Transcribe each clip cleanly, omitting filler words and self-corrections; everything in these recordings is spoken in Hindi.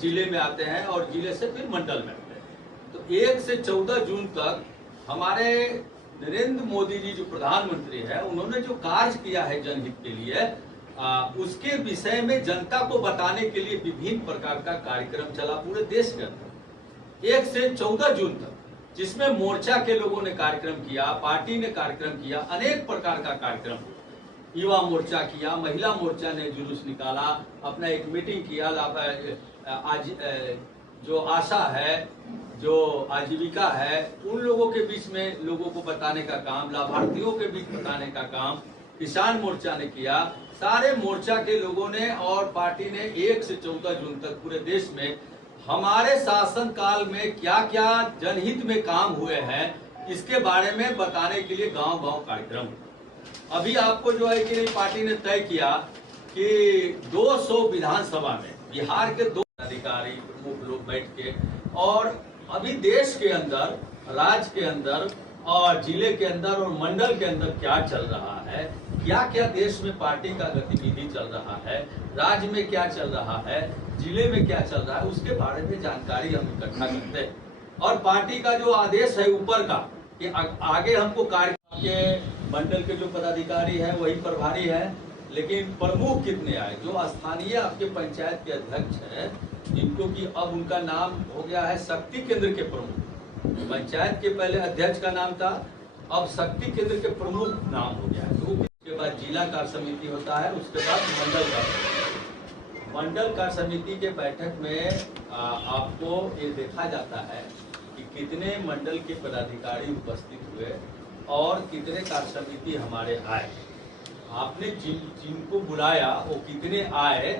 जिले में आते हैं और जिले से फिर मंडल में आते हैं। तो 1 से 14 जून तक हमारे नरेंद्र मोदी जी जो प्रधानमंत्री है, उन्होंने जो कार्य किया है जनहित के लिए, उसके विषय में जनता को बताने के लिए विभिन्न प्रकार का कार्यक्रम चला पूरे देश के अंदर 1 से 14 जून तक, जिसमें मोर्चा के लोगों ने कार्यक्रम किया, पार्टी ने कार्यक्रम किया, अनेक प्रकार का कार्यक्रम हुआ। युवा मोर्चा किया, महिला मोर्चा ने जुलूस निकाला, अपना एक मीटिंग किया। आज जो आशा है, जो आजीविका है, उन लोगों के बीच में लोगों को बताने का काम, लाभार्थियों के बीच बताने का काम किसान मोर्चा ने किया। सारे मोर्चा के लोगों ने और पार्टी ने 1 से 14 जून तक पूरे देश में हमारे शासन काल में क्या क्या जनहित में काम हुए हैं, इसके बारे में बताने के लिए गांव-गांव कार्यक्रम। अभी आपको जो है कि पार्टी ने तय किया कि 200 विधानसभा में बिहार के 2 अधिकारी प्रमुख लोग बैठ के, और अभी देश के अंदर, राज्य के अंदर और जिले के अंदर और मंडल के अंदर क्या चल रहा है, क्या क्या देश में पार्टी का गतिविधि चल रहा है, राज्य में क्या चल रहा है, जिले में क्या चल रहा है, उसके बारे में जानकारी हम इकट्ठा करते हैं। और पार्टी का जो आदेश है ऊपर का कि आगे हमको कार्य के मंडल के जो पदाधिकारी है वही प्रभारी है, लेकिन प्रमुख कितने आए, जो स्थानीय आपके पंचायत के अध्यक्ष हैं, जिनको कि अब उनका नाम हो गया है शक्ति केंद्र के प्रमुख। पंचायत के पहले अध्यक्ष का नाम था, अब शक्ति केंद्र के प्रमुख नाम हो गया है। तो उसके बाद जिला कार्य समिति होता है, उसके बाद मंडल कार्य समिति के बैठक में आपको ये देखा जाता है कि कितने मंडल के पदाधिकारी उपस्थित हुए और कितने कार्य समिति हमारे आए। आपने जिनको बुलाया वो कितने आए,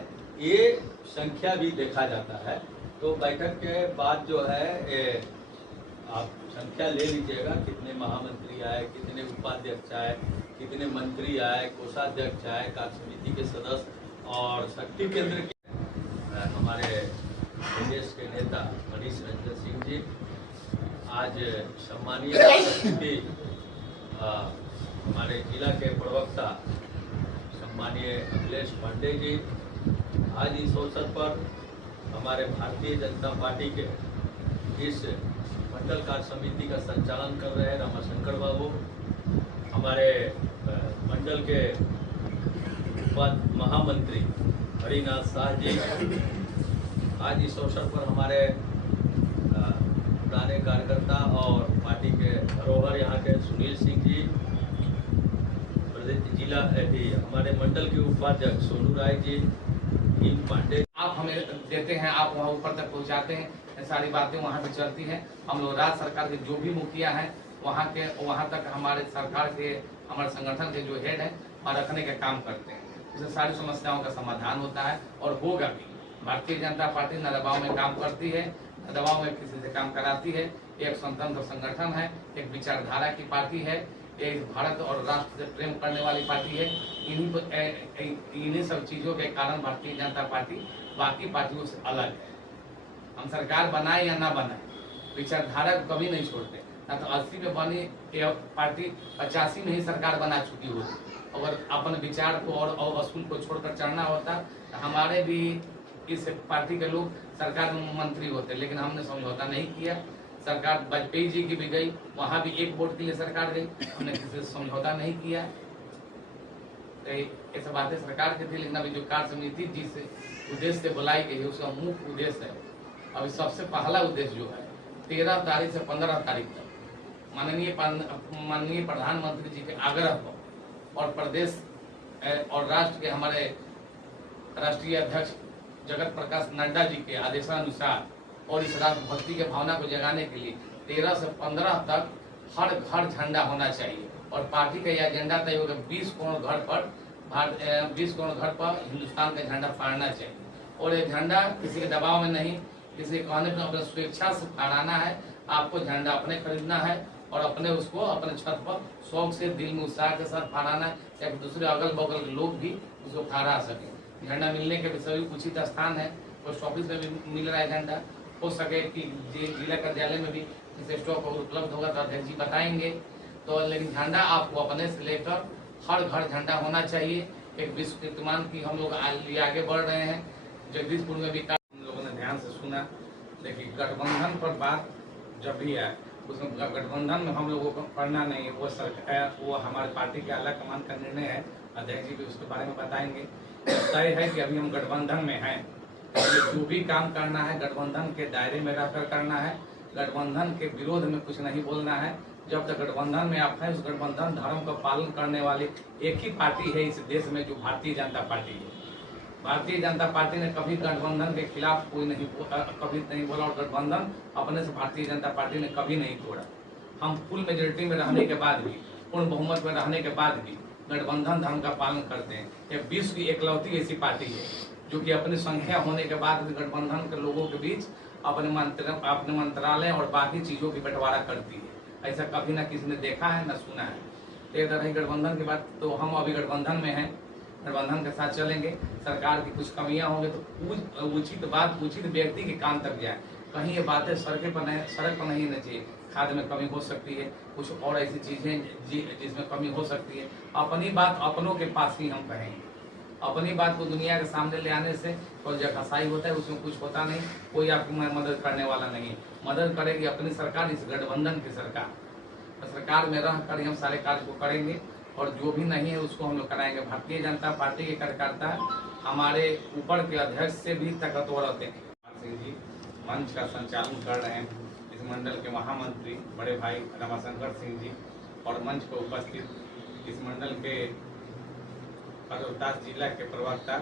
ये संख्या भी देखा जाता है। तो बैठक के बाद जो है आप संख्या ले लीजिएगा, कितने महामंत्री आए, कितने उपाध्यक्ष आए, कितने मंत्री आए, कोषाध्यक्ष आए, कार्य समिति के सदस्य और शक्ति केंद्र के हमारे प्रदेश के नेता मनीष रंजन सिंह जी, आज सम्मानीय अतिथि हमारे जिला के प्रवक्ता सम्मानीय अखिलेश पांडे जी, आज इस अवसर पर हमारे भारतीय जनता पार्टी के इस मंडल कार्य समिति का संचालन कर रहे हैं रामाशंकर बाबू, हमारे मंडल के महामंत्री हरिनाथ शाह जी, आज इस अवसर पर हमारे पुराने कार्यकर्ता और पार्टी के धरोहर यहाँ के सुनील सिंह जी, जिला हमारे मंडल के उपाध्यक्ष सोनू राय जी, भीम पांडे। आप हमें देते हैं, आप वहाँ ऊपर तक पहुँचाते हैं, सारी बातें वहाँ पे चलती हैं। हम लोग राज्य सरकार के जो भी मुखिया हैं वहाँ तक हमारे सरकार के, हमारे संगठन के जो हेड हैं और रखने का काम करते हैं। इससे सारी समस्याओं का समाधान होता है और होगा भी। भारतीय जनता पार्टी न दबाव में काम करती है, न दबाव में किसी से काम कराती है। एक स्वतंत्र संगठन है, एक विचारधारा की पार्टी है, एक भारत और राष्ट्र से प्रेम करने वाली पार्टी है। इन्हीं सब चीज़ों के कारण भारतीय जनता पार्टी बाकी पार्टियों से अलग है। हम सरकार बनाए या ना बनाए, विचारधारा को कभी नहीं छोड़ते। ना तो 80 में बनी पार्टी 85 में ही सरकार बना चुकी होती। अगर अपन विचार को और असूल को छोड़कर चलना होता तो हमारे भी इस पार्टी के लोग सरकार में मंत्री होते, लेकिन हमने समझौता नहीं किया। सरकार वाजपेयी जी की भी गई, वहाँ भी एक वोट के लिए सरकार गई, हमने किसी से समझौता नहीं किया। तो ये सब बातें सरकार की थी, लेकिन अभी जो कार्य समिति जिस उद्देश्य से बुलाई गई है उसका मुख्य उद्देश्य है, अभी सबसे पहला उद्देश्य जो है 13 तारीख से 15 तारीख तक माननीय प्रधानमंत्री जी के आग्रह पर और प्रदेश और राष्ट्र के हमारे राष्ट्रीय अध्यक्ष जगत प्रकाश नड्डा जी के आदेशानुसार और इस राष्ट्रभक्ति के भावना को जगाने के लिए 13 से 15 तक हर घर झंडा होना चाहिए। और पार्टी का यह एजेंडा तय होगा 20 करोड़ घर पर हिंदुस्तान का झंडा फहराना चाहिए। और ये झंडा किसी के दबाव में नहीं, किसी के कहने पर अपने स्वेच्छा से फहराना है। आपको झंडा अपने खरीदना है और अपने उसको अपने छत पर शौक से, दिल में उत्साह के साथ फहराना है, ताकि दूसरे अगल बगल के लोग भी उसको फहरा सके। झंडा मिलने के भी सभी उचित स्थान है, पोस्ट ऑफिस में भी मिल रहा है झंडा। हो सके कि जिला कार्यालय में भी इसे स्टॉक उपलब्ध होगा तो अध्यक्ष जी बताएंगे। तो लेकिन झंडा आपको अपने से लेकर हर घर झंडा होना चाहिए। एक विश्व कीर्तिमान की हम लोग आगे बढ़ रहे हैं। जगदीशपुर में भी हम लोगों ने ध्यान से सुना। देखिए, गठबंधन पर बात जब भी आए उसमें गठबंधन में हम लोगों को पढ़ना नहीं है, वो सरकार, वो हमारे पार्टी के आला कमान का निर्णय है। अध्यक्ष जी भी उसके बारे में बताएंगे। तय है कि अभी हम गठबंधन में हैं, जो भी काम करना है गठबंधन के दायरे में रहकर करना है। गठबंधन के विरोध में कुछ नहीं बोलना है। जब तक गठबंधन में आप हैं, उस गठबंधन धर्म का पालन करने वाली एक ही पार्टी है इस देश में, जो भारतीय जनता पार्टी है। भारतीय जनता पार्टी ने कभी गठबंधन के खिलाफ कभी नहीं बोला, और गठबंधन अपने से भारतीय जनता पार्टी ने कभी नहीं तोड़ा। हम फुल मेजोरिटी में रहने के बाद भी, पूर्ण बहुमत में रहने के बाद भी गठबंधन धर्म का पालन करते हैं। यह विश्व की एकलौती ऐसी पार्टी है जो कि अपनी संख्या होने के बाद भी गठबंधन के लोगों के बीच अपने मंत्रालय और बाकी चीजों की बंटवारा करती है। ऐसा कभी ना किसी ने देखा है ना सुना है। एक तरह गठबंधन की बात, तो हम अभी गठबंधन में हैं, गठबंधन के साथ चलेंगे। सरकार की कुछ कमियां होंगी तो उचित बात उचित व्यक्ति के कान तक जाए। कहीं ये बातें सड़क पर नहीं होनी चाहिए। खाद में कमी हो सकती है, कुछ और ऐसी चीजें जिसमें कमी हो सकती है। अपनी बात अपनों के पास ही हम कहेंगे। अपनी बात को दुनिया के सामने ले आने से कोई जगहसाई होता है, उसमें कुछ होता नहीं। कोई आपकी मदद करने वाला नहीं। मदद करेगी अपनी सरकार, इस गठबंधन की सरकार। सरकार में रह कर हम सारे कार्य को करेंगे, और जो भी नहीं है उसको हम लोग कराएंगे। भारतीय जनता पार्टी के कार्यकर्ता हमारे ऊपर के अध्यक्ष से भी ताकतवर होते हैं। सिंह जी मंच का संचालन कर रहे हैं। इस मंडल के महामंत्री बड़े भाई रमाशंकर सिंह जी, और मंच पर उपस्थित इस मंडल के रोहतास जिला के प्रवक्ता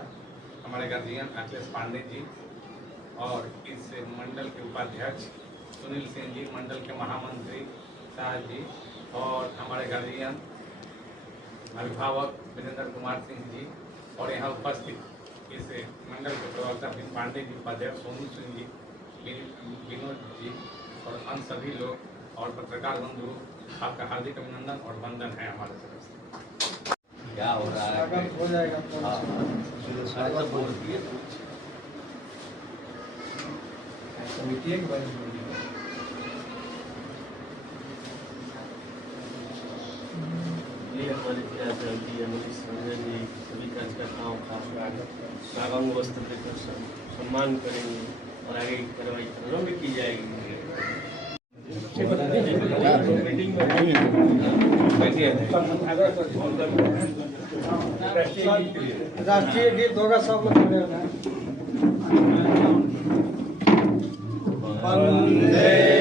हमारे गार्जियन अखिलेश पांडे जी, और इस मंडल के उपाध्यक्ष सुनील सिंह जी, मंडल के महामंत्री शाह जी, और हमारे गार्जियन अभिभावक वीरेंद्र कुमार सिंह जी, और यहाँ उपस्थित इस मंडल के प्रवक्ता पांडे जी, उपाध्यक्ष सोनू सिंह जी, विनोद जी, और अन्य सभी लोग और पत्रकार बंधु, आपका हार्दिक अभिनंदन और वंदन है हमारे तरफ से। क्या हो रहा है? हो जाएगा। कमेटी के बारे में ये हमारे सभी कार्यकर्ताओं का सागंग वस्त्र देकर सम्मान करेंगे और आगे की कार्रवाई प्रारंभ की जाएगी। राष्ट्रीय गीत होगा, सब लोग वंदे